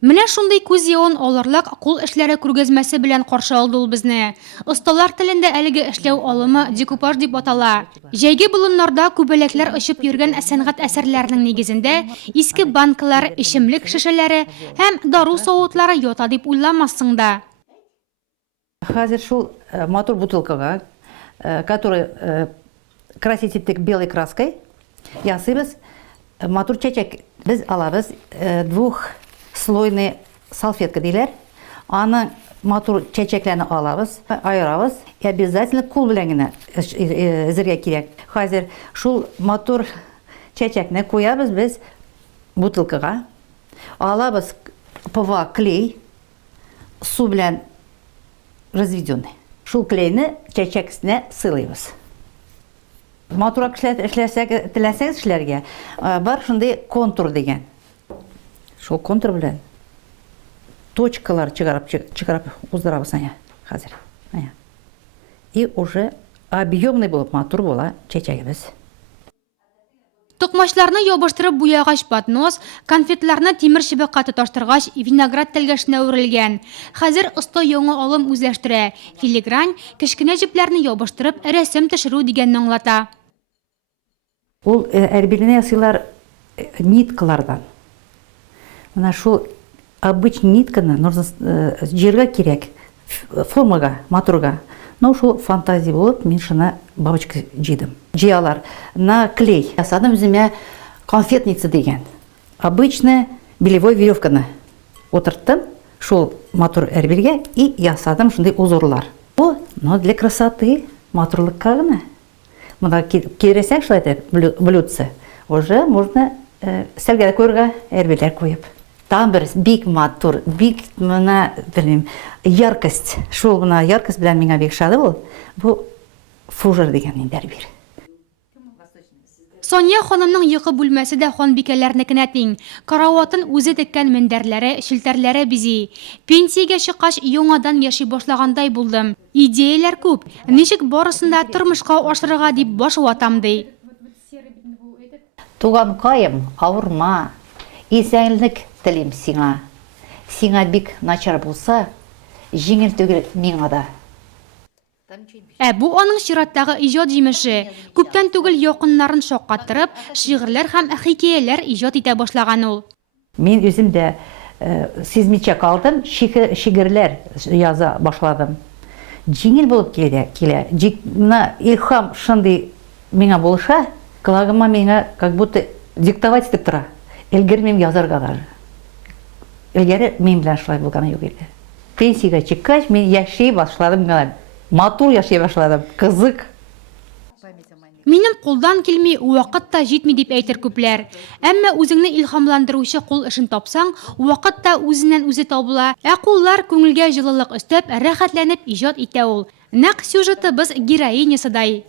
Менә шундый күз явын алырлык кул эшләре күргәзмәсе белән каршы алды ул безне. Осталар телендә әлеге эшләү алымы декупаж дип атала. Җәйге болыннарда күбәләкләр очып йөргән сәнгать әсәрләренең нигезендә иске банкалар, эчемлек шешәләре һәм дару савытлары ята дип уйламассың да. Хәзер шул матур бутылкага, который красить иттек белой краской, ясыйбыз, матур чәчәк без алабыз, двухслойный салфетка диләр. Аны матур чәчәкләрне алабыз, айырабыз, и обязательно кул белән генә эзәргә кирәк. Хәзер шул матур чәчәкне куябыз без бутылкага, алабыз ПВА клей, су белән разведенный. Шул клейны чәчәк өстенә сылыйбыз. Матурак теләсәгез эшләргә, бар шундый контур дигән. Шул контур белән точкалар чыгарып уздырабыз ая хәзер. И уже объемный булып матур була чәчәгебез. Токмачларны ябыштырып буягач поднос, конфетларны тимер чыбыкка тоташтыргач виноград тәлгәшенә үрелгән. Хәзер оста яңа алым үзләштерә. Филигрань кечкенә җепләрне ябыштырып рәсем төшерү дигәнне аңлата. Ул әрбиленә ясыйлар ниткалардан. Менә шул обычный нитканы нужно җиргә кирәк, формага, матурга. Но шул фантазия булып, мин шуны бабочка җыйдым. Җыялар на клей. Ясадым үземә конфетница дигән. Обычная белевой веревканы утырттым, шул матур әрбилгә и ясадым шундый узорлар. Бу, но для красоты, матурлыкка гына. Монда киресәк шулай итеп блюдце. Уже можно сәлгә күргә әрбиләр куеп. Там bir бик матур, бик менә белмим, яркость. Шул менә яркость белән миңа бик шады бул. Бу фужер дигән инде бир. Соня ханымның йокы бүлмәсе дә ханбикәләрнекенә тиң. Караватын үзе теккән мендәрләре, шелтәрләре бизи. Пенсиягә чыккач яңадан яши башлагандай булдым. Идеяләр күп. Ничек барысында тормышка ашырырга дип баш ватам ди. Туганкаем, авырма. Исәнлек телим сиңа. Сиңа бик начар булса, җиңел түгел миңа да. Бу аның чираттагы иҗат җимеше. Күптән түгел якыннарын шаккаттырып, шигырьләр һәм хикәяләр иҗат итә башлаган ул. Мин үзем дә сизмичә калдым, шигырьләр яза башладым. Җиңел булып килә. Менә илһам шундый миңа булыша, кылагыма миңа как будто диктовать итеп тора. Элгермим язарга даже. Элгәре мин белән шулай булганы юк иде. Пенсиягә чыккач, мин яши башладым, матур яши башладым, кызык. Минем кулдан килми, вакыт та җитми дип әйтер күпләр. Әмма үзеңне илһамландыручы кул эшен тапсаң, вакыт та үзеннән үзе табыла. Куллар күңелгә җылылык өстәп, рәхәтләнеп иҗат итә ул. Нәкъ сюжетыбыз героинясыдай.